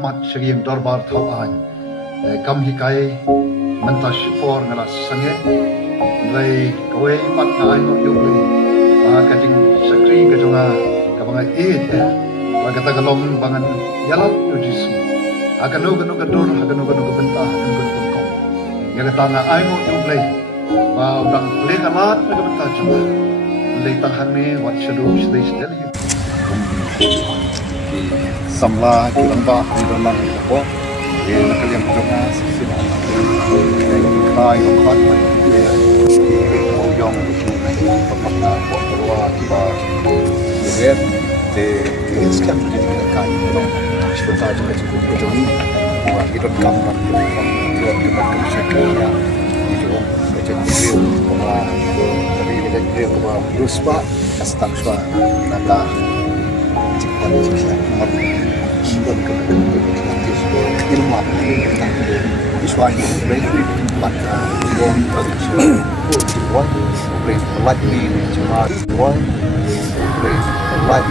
mat sering dorbar thawan kam hikai mantas por ngala sange lai koi mat ngai no yu lai kading sakri ka jonga ka banga wa kata kalong bangan yalam yu jisu agano gano gador agano gano benta agano gano kom ya kata na ai no yu lai wa dang le kamat na benta jonga lai tang hang ne wat shadu stay still samla kilamba di dalam itu, dia nak kalian berjumpa sini. Kai lokal dia yang bermakna bahwa kita lihat di Instagram dia kai itu sebentar juga cukup berjumpa. Buat kita gambar buat kita kerja itu kerja dia bahwa dari dia bahwa ruspa kastak swa nada ciptaan nomor sudah kreatif ilmu tentang visualnya lebih pada bom ciptaan boleh pelat ni cuma boleh pelat